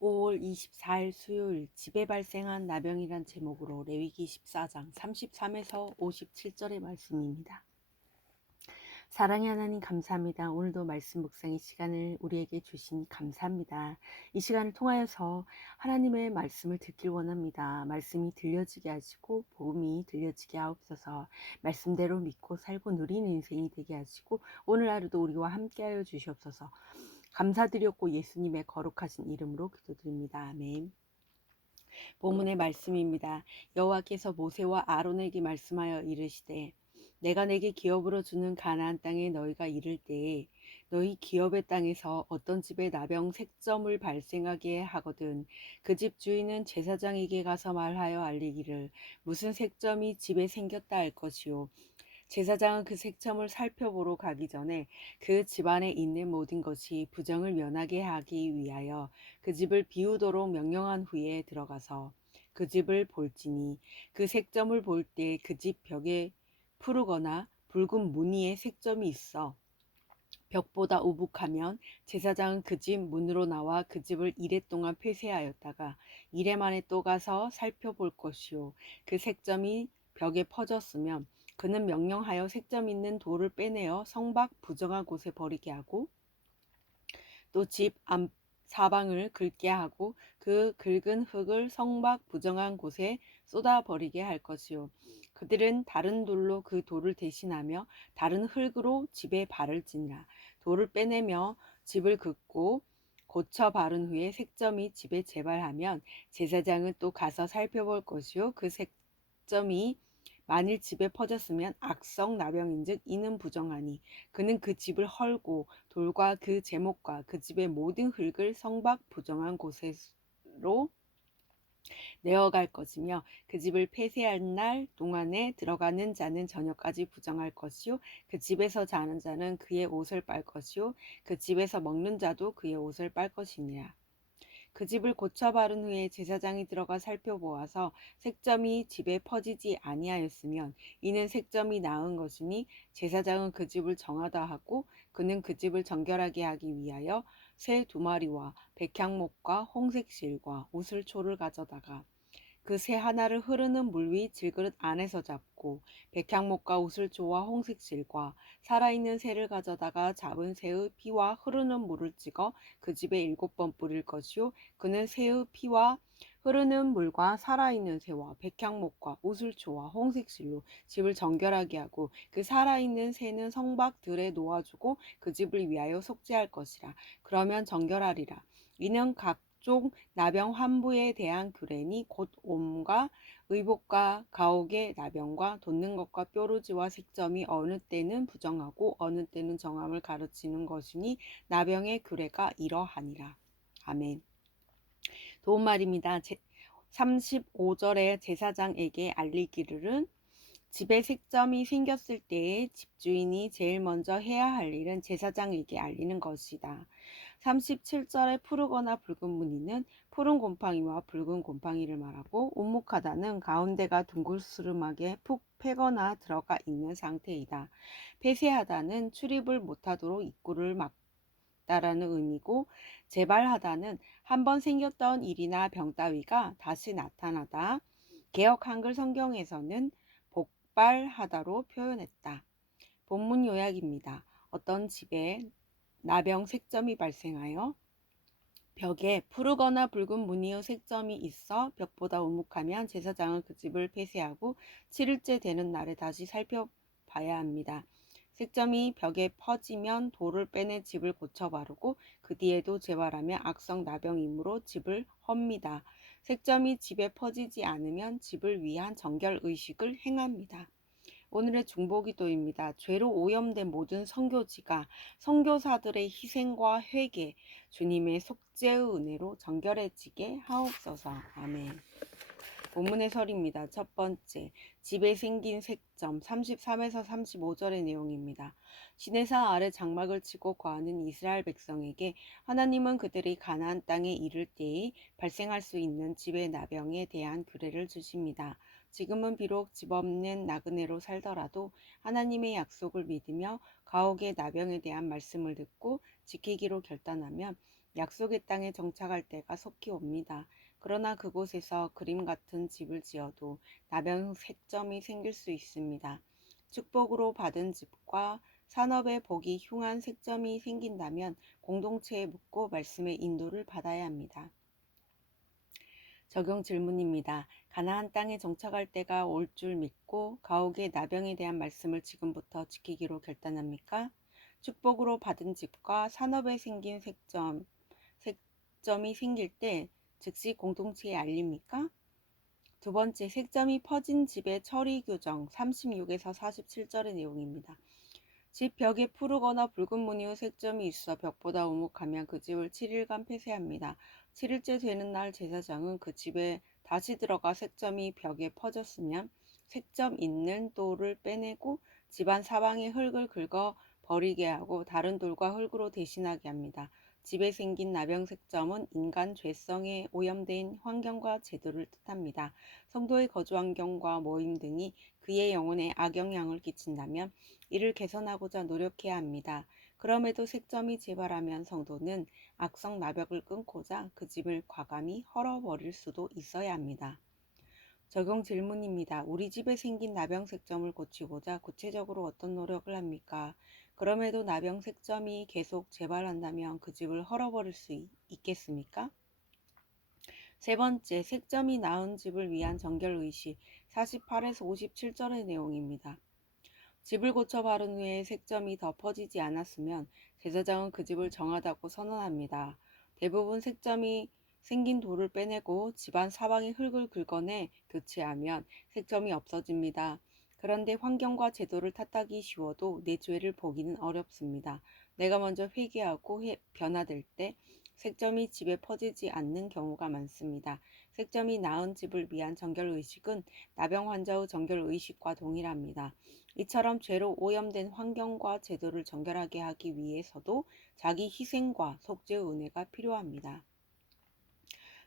5월 24일 수요일 집에 발생한 나병이란 제목으로 레위기 14장 33에서 57절의 말씀입니다. 사랑의 하나님 감사합니다. 오늘도 말씀 묵상의 시간을 우리에게 주시니 감사합니다. 이 시간을 통하여서 하나님의 말씀을 듣길 원합니다. 말씀이 들려지게 하시고 복음이 들려지게 하옵소서. 말씀대로 믿고 살고 누리는 인생이 되게 하시고 오늘 하루도 우리와 함께하여 주시옵소서. 감사드렸고 예수님의 거룩하신 이름으로 기도드립니다. 아멘. 본문의 말씀입니다. 여호와께서 모세와 아론에게 말씀하여 이르시되 내가 내게 기업으로 주는 가나안 땅에 너희가 이를 때에 너희 기업의 땅에서 어떤 집에 나병 색점을 발생하게 하거든 그 집 주인은 제사장에게 가서 말하여 알리기를 무슨 색점이 집에 생겼다 할 것이요 제사장은 그 색점을 살펴보러 가기 전에 그 집안에 있는 모든 것이 부정을 면하게 하기 위하여 그 집을 비우도록 명령한 후에 들어가서 그 집을 볼지니 그 색점을 볼 때 그 집 벽에 푸르거나 붉은 무늬의 색점이 있어 벽보다 우북하면 제사장은 그 집 문으로 나와 그 집을 이레 동안 폐쇄하였다가 이레 만에 또 가서 살펴볼 것이요 그 색점이 벽에 퍼졌으면 그는 명령하여 색점 있는 돌을 빼내어 성밖 부정한 곳에 버리게 하고 또 집 앞 사방을 긁게 하고 그 긁은 흙을 성밖 부정한 곳에 쏟아 버리게 할 것이요 그들은 다른 돌로 그 돌을 대신하며 다른 흙으로 집에 발을 찌니라 돌을 빼내며 집을 긋고 고쳐 바른 후에 색점이 집에 재발하면 제사장은 또 가서 살펴볼 것이요 그 색점이 만일 집에 퍼졌으면 악성 나병인즉 이는 부정하니 그는 그 집을 헐고 돌과 그 제목과 그 집의 모든 흙을 성밖 부정한 곳으로 내어갈 것이며 그 집을 폐쇄할 날 동안에 들어가는 자는 저녁까지 부정할 것이요 그 집에서 자는 자는 그의 옷을 빨 것이요 그 집에서 먹는 자도 그의 옷을 빨 것이니라. 그 집을 고쳐 바른 후에 제사장이 들어가 살펴보아서 색점이 집에 퍼지지 아니하였으면 이는 색점이 나은 것이니 제사장은 그 집을 정하다 하고 그는 그 집을 정결하게 하기 위하여 새 2마리와 백향목과 홍색 실과 우슬초를 가져다가 그 새 하나를 흐르는 물 위 질그릇 안에서 잡고 백향목과 우슬초와 홍색실과 살아있는 새를 가져다가 잡은 새의 피와 흐르는 물을 찍어 그 집에 7번 뿌릴 것이요 그는 새의 피와 흐르는 물과 살아있는 새와 백향목과 우슬초와 홍색실로 집을 정결하게 하고 그 살아있는 새는 성밖 들에 놓아주고 그 집을 위하여 속죄할 것이라. 그러면 정결하리라. 이는 각종 나병 환부에 대한 규례니 곧 옴과 의복과 가옥의 나병과 돋는 것과 뾰루지와 색점이 어느 때는 부정하고 어느 때는 정함을 가르치는 것이니 나병의 규례가 이러하니라. 아멘. 도움말입니다. 35절에 제사장에게 알리기를은 집에 색점이 생겼을 때에 집주인이 제일 먼저 해야 할 일은 제사장에게 알리는 것이다. 37절에 푸르거나 붉은 무늬는 푸른 곰팡이와 붉은 곰팡이를 말하고 오목하다는 가운데가 둥글스름하게 푹 패거나 들어가 있는 상태이다. 폐쇄하다는 출입을 못하도록 입구를 막다라는 의미고 재발하다는 한번 생겼던 일이나 병 따위가 다시 나타나다. 개역 한글 성경에서는 복발하다로 표현했다. 본문 요약입니다. 어떤 집에 나병 색점이 발생하여 벽에 푸르거나 붉은 무늬의 색점이 있어 벽보다 우묵하면 제사장은 그 집을 폐쇄하고 7일째 되는 날에 다시 살펴봐야 합니다. 색점이 벽에 퍼지면 돌을 빼내 집을 고쳐 바르고 그 뒤에도 재발하면 악성 나병이므로 집을 헙니다. 색점이 집에 퍼지지 않으면 집을 위한 정결 의식을 행합니다. 오늘의 중보기도입니다. 죄로 오염된 모든 선교지가 선교사들의 희생과 회개, 주님의 속죄의 은혜로 정결해지게 하옵소서. 아멘. 본문의 설입니다. 첫 번째, 집에 생긴 색점 33에서 35절의 내용입니다. 시내산 아래 장막을 치고 거하는 이스라엘 백성에게 하나님은 그들이 가나안 땅에 이를 때에 발생할 수 있는 집의 나병에 대한 규례를 주십니다. 지금은 비록 집 없는 나그네로 살더라도 하나님의 약속을 믿으며 가옥의 나병에 대한 말씀을 듣고 지키기로 결단하면 약속의 땅에 정착할 때가 속히 옵니다. 그러나 그곳에서 그림 같은 집을 지어도 나병 색점이 생길 수 있습니다. 축복으로 받은 집과 산업의 복이 흉한 색점이 생긴다면 공동체에 묻고 말씀의 인도를 받아야 합니다. 적용 질문입니다. 가나안 땅에 정착할 때가 올 줄 믿고 가옥의 나병에 대한 말씀을 지금부터 지키기로 결단합니까? 축복으로 받은 집과 산업에 생긴 색점이 생길 때 즉시 공동체에 알립니까? 두 번째, 색점이 퍼진 집의 처리 규정 36에서 47절의 내용입니다. 집 벽에 푸르거나 붉은 무늬의 색점이 있어 벽보다 우묵하면 그 집을 7일간 폐쇄합니다. 7일째 되는 날 제사장은 그 집에 다시 들어가 색점이 벽에 퍼졌으면 색점 있는 돌을 빼내고 집안 사방에 흙을 긁어 버리게 하고 다른 돌과 흙으로 대신하게 합니다. 집에 생긴 나병 색점은 인간 죄성에 오염된 환경과 제도를 뜻합니다. 성도의 거주 환경과 모임 등이 그의 영혼에 악영향을 끼친다면 이를 개선하고자 노력해야 합니다. 그럼에도 색점이 재발하면 성도는 악성 나벽을 끊고자 그 집을 과감히 헐어버릴 수도 있어야 합니다. 적용 질문입니다. 우리 집에 생긴 나병 색점을 고치고자 구체적으로 어떤 노력을 합니까? 그럼에도 나병 색점이 계속 재발한다면 그 집을 헐어버릴 수 있겠습니까? 세 번째, 색점이 나은 집을 위한 정결의식 48에서 57절의 내용입니다. 집을 고쳐 바른 후에 색점이 더 퍼지지 않았으면 제사장은 그 집을 정하다고 선언합니다. 대부분 색점이 생긴 돌을 빼내고 집안 사방의 흙을 긁어내 교체하면 색점이 없어집니다. 그런데 환경과 제도를 탓하기 쉬워도 내 죄를 보기는 어렵습니다. 내가 먼저 회개하고 변화될 때 색점이 집에 퍼지지 않는 경우가 많습니다. 색점이 나은 집을 위한 정결의식은 나병 환자의 정결의식과 동일합니다. 이처럼 죄로 오염된 환경과 제도를 정결하게 하기 위해서도 자기 희생과 속죄의 은혜가 필요합니다.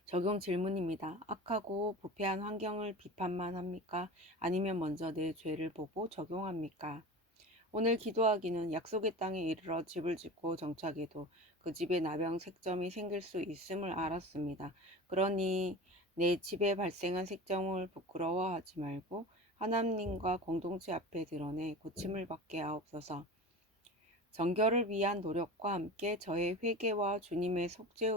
적용 질문입니다. 악하고 부패한 환경을 비판만 합니까? 아니면 먼저 내 죄를 보고 적용합니까? 오늘 기도하기는 약속의 땅에 이르러 집을 짓고 정착해도 그 집에 나병 색점이 생길 수 있음을 알았습니다. 그러니 내 집에 발생한 색점을 부끄러워하지 말고 하나님과 공동체 앞에 드러내 고침을 받게 하옵소서. 정결을 위한 노력과 함께 저의 회개와 주님의 속죄의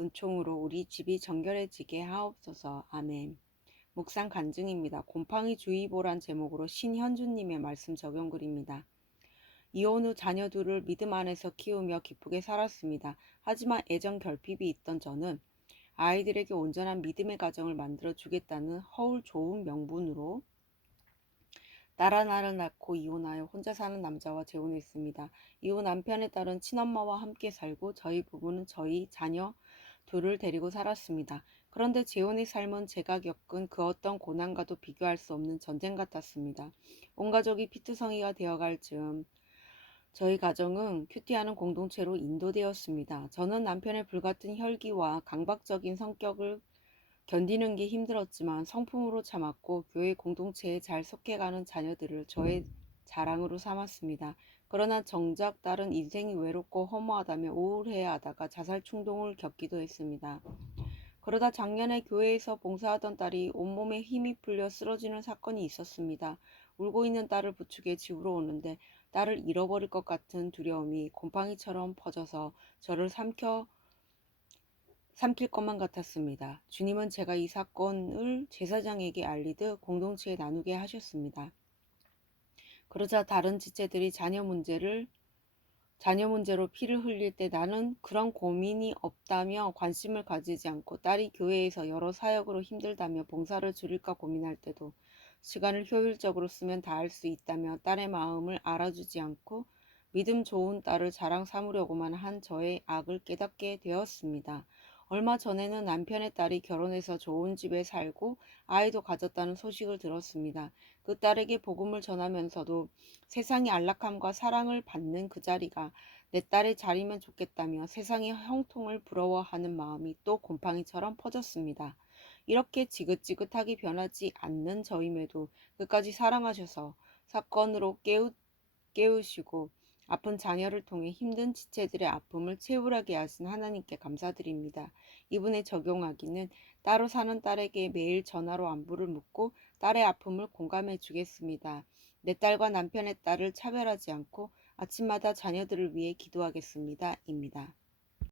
은총으로 우리 집이 정결해지게 하옵소서. 아멘. 묵상 간증입니다. 곰팡이 주의보란 제목으로 신현주님의 말씀 적용글입니다. 이혼 후 자녀 둘을 믿음 안에서 키우며 기쁘게 살았습니다. 하지만 애정 결핍이 있던 저는 아이들에게 온전한 믿음의 가정을 만들어 주겠다는 허울 좋은 명분으로 딸 하나를 낳고 이혼하여 혼자 사는 남자와 재혼했습니다. 이후 남편에 따른 친엄마와 함께 살고 저희 부부는 저희 자녀 둘을 데리고 살았습니다. 그런데 재혼의 삶은 제가 겪은 그 어떤 고난과도 비교할 수 없는 전쟁 같았습니다. 온 가족이 피투성이가 되어갈 즈음 저희 가정은 큐티하는 공동체로 인도되었습니다. 저는 남편의 불같은 혈기와 강박적인 성격을 견디는 게 힘들었지만 성품으로 참았고 교회 공동체에 잘 속해가는 자녀들을 저의 자랑으로 삼았습니다. 그러나 정작 딸은 인생이 외롭고 허무하다며 우울해하다가 자살 충동을 겪기도 했습니다. 그러다 작년에 교회에서 봉사하던 딸이 온몸에 힘이 풀려 쓰러지는 사건이 있었습니다. 울고 있는 딸을 부축해 집으로 오는데 딸을 잃어버릴 것 같은 두려움이 곰팡이처럼 퍼져서 저를 삼킬 것만 같았습니다. 주님은 제가 이 사건을 제사장에게 알리듯 공동체에 나누게 하셨습니다. 그러자 다른 지체들이 자녀 문제로 피를 흘릴 때 나는 그런 고민이 없다며 관심을 가지지 않고 딸이 교회에서 여러 사역으로 힘들다며 봉사를 줄일까 고민할 때도 시간을 효율적으로 쓰면 다 할 수 있다며 딸의 마음을 알아주지 않고 믿음 좋은 딸을 자랑 삼으려고만 한 저의 악을 깨닫게 되었습니다. 얼마 전에는 남편의 딸이 결혼해서 좋은 집에 살고 아이도 가졌다는 소식을 들었습니다. 그 딸에게 복음을 전하면서도 세상의 안락함과 사랑을 받는 그 자리가 내 딸의 자리면 좋겠다며 세상의 형통을 부러워하는 마음이 또 곰팡이처럼 퍼졌습니다. 이렇게 지긋지긋하게 변하지 않는 저임에도 끝까지 사랑하셔서 사건으로 깨우시고 아픈 자녀를 통해 힘든 지체들의 아픔을 채울하게 하신 하나님께 감사드립니다. 이분에 적용하기는 따로 사는 딸에게 매일 전화로 안부를 묻고 딸의 아픔을 공감해 주겠습니다. 내 딸과 남편의 딸을 차별하지 않고 아침마다 자녀들을 위해 기도하겠습니다. 입니다.